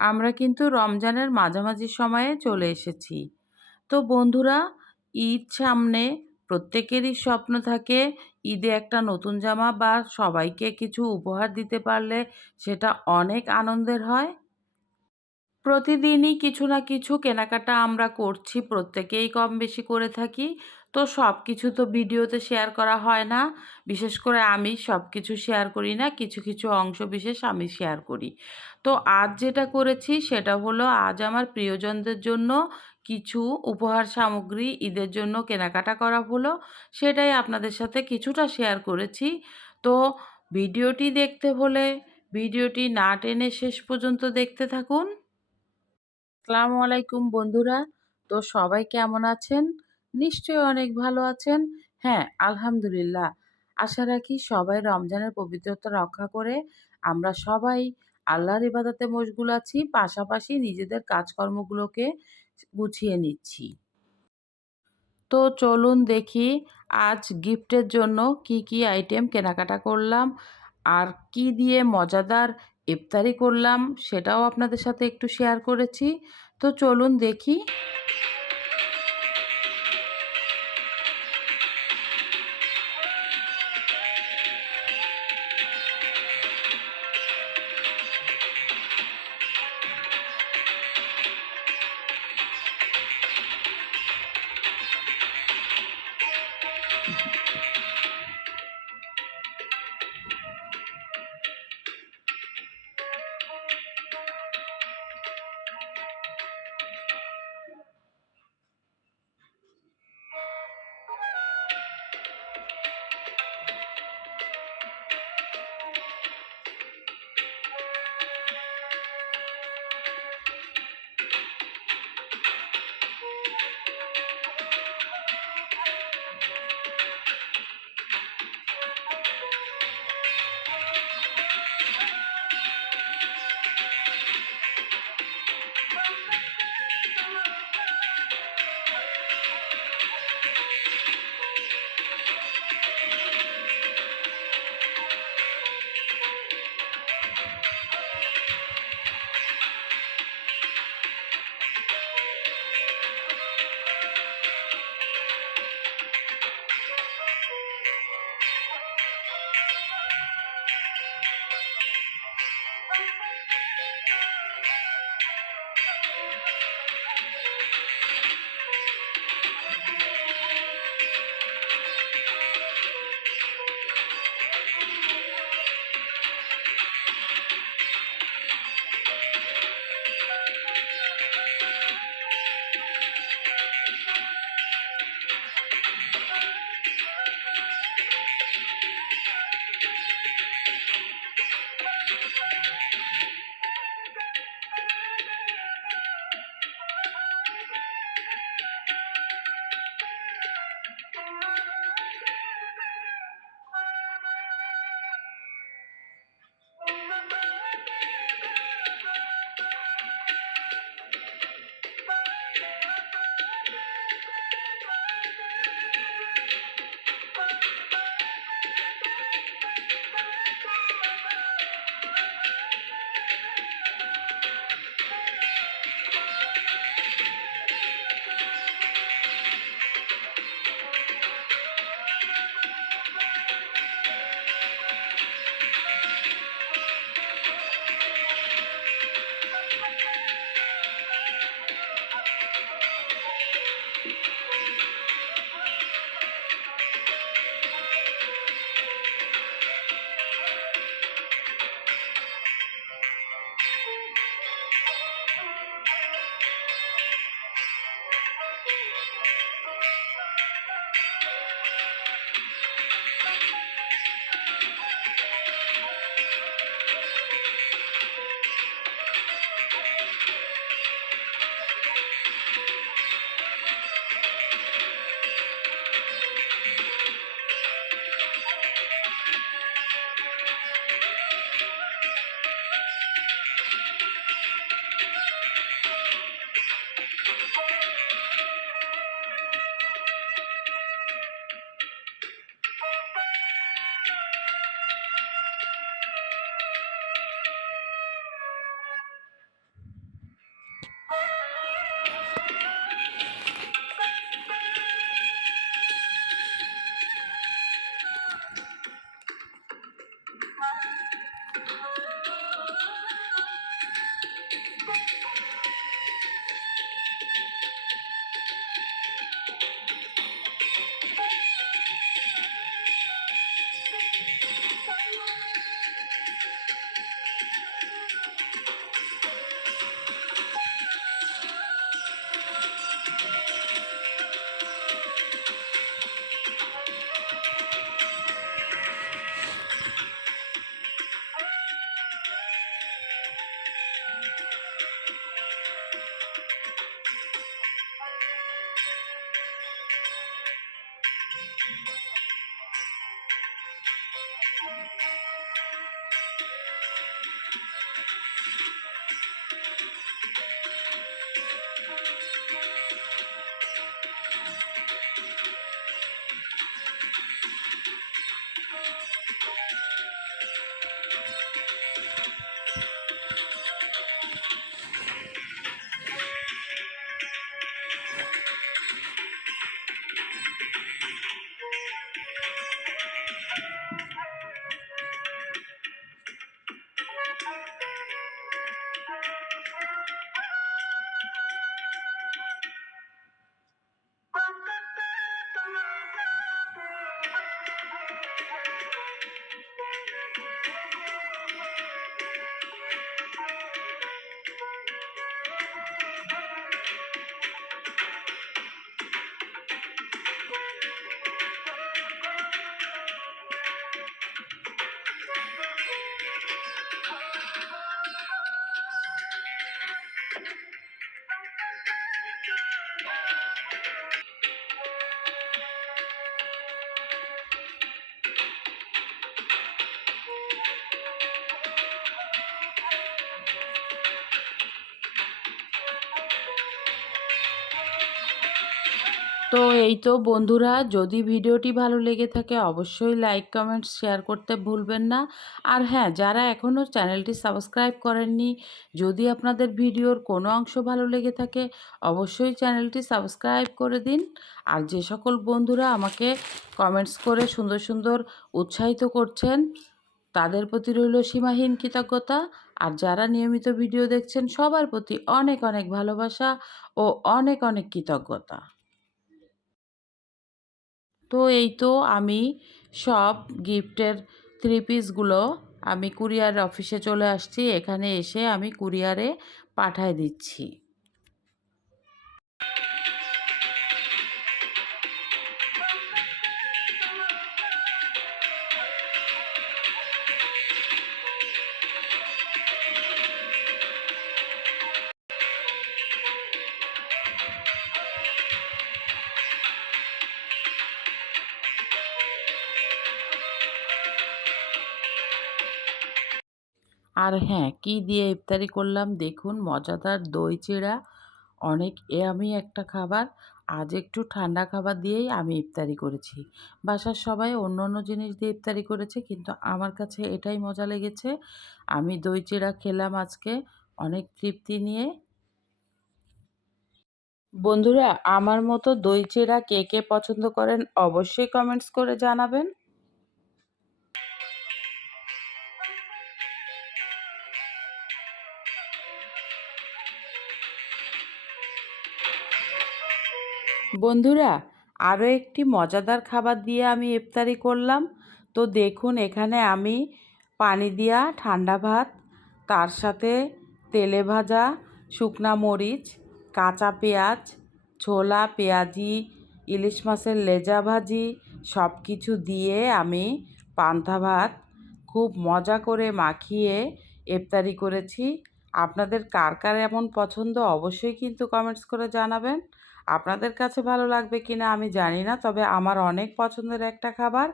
আমরা কিন্তু রমজানের মাঝামাঝি সময়ে চলে এসেছি। তো বন্ধুরা, ঈদ সামনে, প্রত্যেকেরই স্বপ্ন থাকে ঈদে একটা নতুন জামা বা সবাইকে কিছু উপহার দিতে পারলে সেটা অনেক আনন্দের হয়। প্রতিদিনই কিছু না কিছু কেনাকাটা আমরা করছি, প্রত্যেকেই কম বেশি করে থাকি। তো সবকিছু তো ভিডিওতে শেয়ার করা হয় না। বিশেষ করে আমি সবকিছু শেয়ার করি না, কিছু কিছু অংশ বিশেষ আমি শেয়ার করি। তো আজ যেটা করেছি সেটা হলো, আজ আমার প্রিয়জনদের জন্য কিছু উপহার সামগ্রী ঈদের জন্য কেনাকাটা করা হলো। সেটাই আপনাদের সাথে কিছুটা শেয়ার করেছি। তো ভিডিওটি দেখতে হলে ভিডিওটি না টেনে শেষ পর্যন্ত দেখতে থাকুন। আসসালামু আলাইকুম বন্ধুরা। তো সবাই কেমন আছেন? নিশ্চয়ই অনেক ভালো আছেন। হ্যাঁ, আলহামদুলিল্লাহ। আশা রাখি সবাই রমজানের পবিত্রতা রক্ষা করে আমরা সবাই আল্লাহর ইবাদতে মশগুল আছি, পাশাপাশি নিজেদের কাজকর্মগুলোকে গুছিয়ে নিচ্ছি। তো চলুন দেখি আজ গিফটের জন্য কি কি আইটেম কেনাকাটা করলাম আর কি দিয়ে মজাদার ইফতারি করলাম সেটাও আপনাদের সাথে একটু শেয়ার করেছি। তো চলুন দেখি। তো এই তো বন্ধুরা, যদি ভিডিওটি ভালো লেগে থাকে অবশ্যই লাইক কমেন্ট শেয়ার করতে ভুলবেন না। আর হ্যাঁ, যারা এখনও চ্যানেলটি সাবস্ক্রাইব করেননি, যদি আপনাদের ভিডিওর কোনো অংশ ভালো লেগে থাকে অবশ্যই চ্যানেলটি সাবস্ক্রাইব করে দিন। আর যে সকল বন্ধুরা আমাকে কমেন্টস করে সুন্দর সুন্দর উৎসাহিত করছেন তাদের প্রতি রইল সীমাহীন কৃতজ্ঞতা। আর যারা নিয়মিত ভিডিও দেখছেন সবার প্রতি অনেক অনেক ভালোবাসা ও অনেক অনেক কৃতজ্ঞতা। তো এই তো আমি সব গিফটের থ্রি পিসগুলো আমি কুরিয়ার অফিসে চলে আসছি। এখানে এসে আমি কুরিয়ারে পাঠায় দিচ্ছি। আর হ্যাঁ, কি দিয়ে ইফতারি করলাম দেখুন, মজাদার দই চিড়া। অনেক আমি একটা খাবার। আজ একটু ঠান্ডা খাবার দিয়েই আমি ইফতারি করেছি। বাসার সবাই অন্য অন্য জিনিস দিয়ে ইফতারি করেছে, কিন্তু আমার কাছে এটাই মজা লেগেছে। আমি দই চিড়া খেলাম আজকে অনেক তৃপ্তি নিয়ে। বন্ধুরা, আমার মতো দই চিড়া কে কে পছন্দ করেন অবশ্যই কমেন্টস করে জানাবেন। বন্ধুরা, আরও একটি মজাদার খাবার দিয়ে আমি ইফতারি করলাম। তো দেখুন, এখানে আমি পানি দিয়া ঠান্ডা ভাত, তার সাথে তেলে ভাজা শুকনা মরিচ, কাঁচা পেঁয়াজ, ছোলা, পেঁয়াজি, ইলিশ মাছের লেজা ভাজি সব কিছু দিয়ে আমি পান্তা ভাত খুব মজা করে মাখিয়ে ইফতারি করেছি। আপনাদের কার কার এমন পছন্দ অবশ্যই কিন্তু কমেন্টস করে জানাবেন। আপনাদের কাছে ভালো লাগবে কি না আমি জানি না, তবে আমার অনেক পছন্দের একটা খাবার।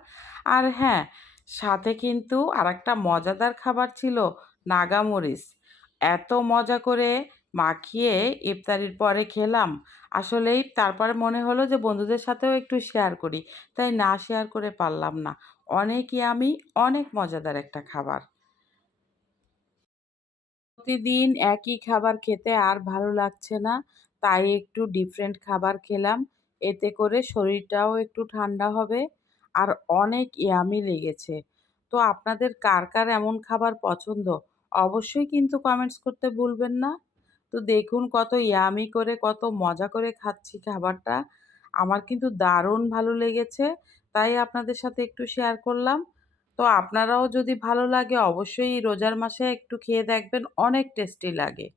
আর হ্যাঁ, সাথে কিন্তু আরেকটা মজাদার খাবার ছিল, নাগামরিচ। এত মজা করে মাখিয়ে ইফতারির পরে খেলাম, আসলেই তারপরে মনে হলো যে বন্ধুদের সাথেও একটু শেয়ার করি, তাই না শেয়ার করে পারলাম না। অনেক ইয়ামি, অনেক মজাদার একটা খাবার। প্রতিদিন একই খাবার খেতে আর ভালো লাগছে না, তাই একটু ডিফারেন্ট খাবার খেলাম। এতে করে শরীরটাও একটু ঠান্ডা হবে আর অনেক ইয়ামি লেগেছে। তো আপনাদের কার কার এমন খাবার পছন্দ অবশ্যই কিন্তু কমেন্টস করতে ভুলবেন না। তো দেখুন কত ইয়ামি করে, কত মজা করে খাচ্ছি খাবারটা। আমার কিন্তু দারুণ ভালো লেগেছে, তাই আপনাদের সাথে একটু শেয়ার করলাম। তো আপনারাও যদি ভালো লাগে অবশ্যই এই রোজার মাসে একটু খেয়ে দেখবেন, অনেক টেস্টি লাগে।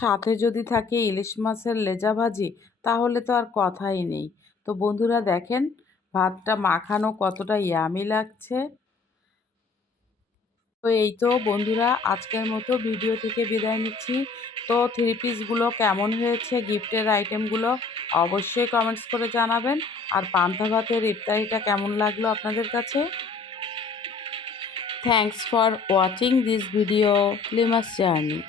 সাথে যদি থাকে ইলিশ মাছের লেজা ভাজি তাহলে তো আর কথাই নেই। তো বন্ধুরা দেখেন, ভাতটা মাখানো কতটা ইয়ামি লাগছে। তো এই তো বন্ধুরা, আজকের মতো ভিডিও থেকে বিদায় নিচ্ছি। তো থ্রি পিসগুলো কেমন হয়েছে, গিফটের আইটেমগুলো অবশ্যই কমেন্টস করে জানাবেন। আর পান্তা ভাতের ইফতারিটা কেমন লাগলো আপনাদের কাছে। Thanks for watching this video লিমাস জার্নি।